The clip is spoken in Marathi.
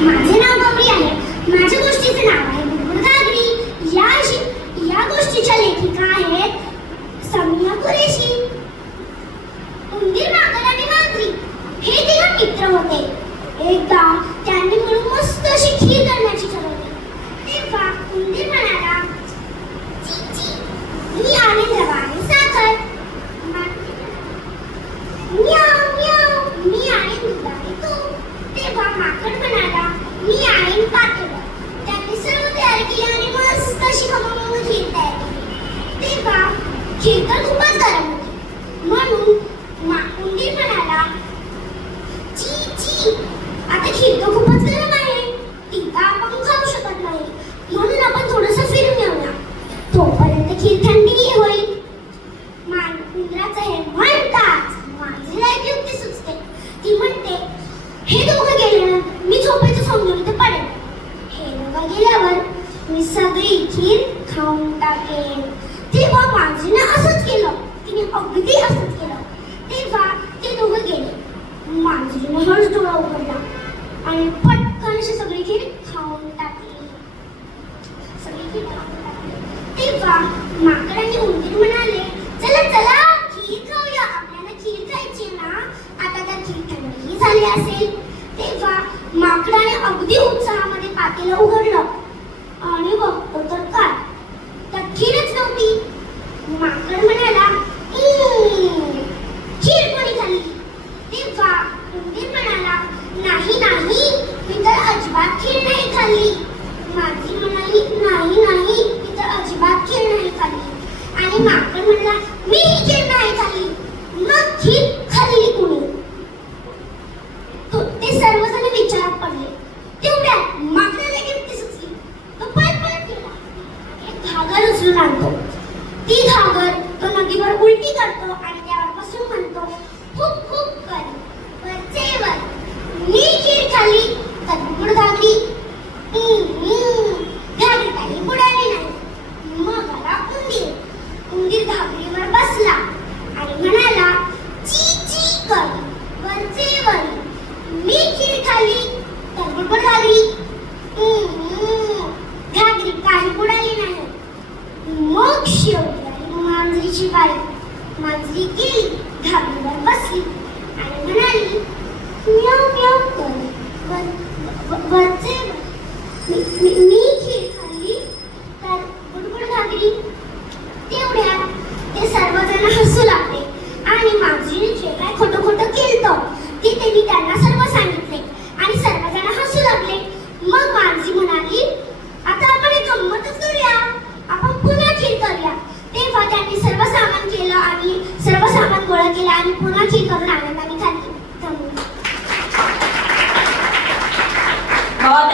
माझे नाव गौरी आहे. माझ्या गोष्टीचे नाव आहे बुडबुड घागरी. या गोष्टीच्या लेखिका आहेत समिया कुरेशी. उंदीर, माकड आणि घागरी हे तिघे मित्र होते. एकदा त्यांनी मिळून मस्त अशी खीर करण्याची ठरवली. तेव्हा उंदीर म्हणाला, ची ची, मी आणीन रवा आणि साखर. म्याव म्याव, मी आणीन दूध आणि तूप. तेव्हा माकड म्हणाला, मी आणीन पातेलं. त्यांनी सर्व तयार केले आणि मस्त अशी खमंग खीर तयार केली. तेव्हा खीर तर खूपच गरम होती, म्हणून उंदीर म्हणाला, ची ची, आता खीर तर खूपच गरम आहे, ती तर आपण खाऊ शकत नाही, म्हणून आपण थोडंसं फिरून येऊया, तोपर्यंत खीर थंडी होईल. उंदराचं हे म्हणताच मांजरीला एक युक्ती सुचते. ती म्हणते, हे दोघं गेल्यानंतर मी झोपेचं सोंगून इथे पडेल. हे दोघं गेल्यावर मी सगळी खीर खाऊन टाकेन. तेव्हा मांजरीने असंच केलं. तिने अगदी असंच केलं. तेव्हा ते दोघं गेले. मांजरीने हळूच डोळा उघडला आणि पटकन अशी सगळी खीर खाऊन टाकली. तेव्हा माकड आणि उंदीर म्हणाले, चला चला खीर खाऊया, आपल्याला खीर खायची ना, आता तर खीर थंडी झाली असेल. तेव्हा माकडाने अगदी उत्साहामध्ये पातेलं उघडलं आणि बघतो तर काय, त्यात खीरच नव्हती. माकड म्हणाला, खीर कोणी खाल्ली? तेव्हा उंदीर म्हणाला, नाही नाही, मी तर अजिबात खीर नाही खाल्ली. मांजरी म्हणाली, नाही नाही, मी तर अजिबात खीर नाही खाल्ली. आणि माकड म्हणाला, मी ही खीर नाही खाल्ली. मग खीर खाल्ली कोणी? ते सर्वजण विचारात पडले. तेवढ्यात माकडाला गिफ्ट सुचली. तो पळत गेला. एक घागर उचलून आणतो. ती घागर तो नदीवर उलटी करतो आणि त्यावर बसून म्हणतो, हुप हुप कर वरचेवर, मी खीर खाल्ली तर बुडबुड घागरी. घागरी काही बुडाली नाही. मग आला उंदीर. उंदीर घागरीवर बसला आणि म्हणाला, ची ची कर वरचेवर, मी खीर खाल्ली तर बुडबुड घागरी. घागरी काही बुडाली नाही. मग शेवटी आली मांजरीची बाई. मांजरी गेली, घागरीवर बसली आणि म्हणाली, म्याव म्याव कर वरचेवर, मी खीर खाल्ली तर बुडबुड घागरी. तेवढ्यात ते सर्वजण हसू लागले आणि मांजरीने जे काय खोटं खोटं केलं ते त्यांनी त्यांना सर्व सांगितले आणि सर्वजण हसू लागले. मग मांजरी म्हणाली, आता आपण एक गंमतच करूया, आपण पुन्हा खीर करूया. तेव्हा त्यांनी सर्व सामान केलं आणि सर्व सामान गोळा केलं आणि पुन्हा खीर करून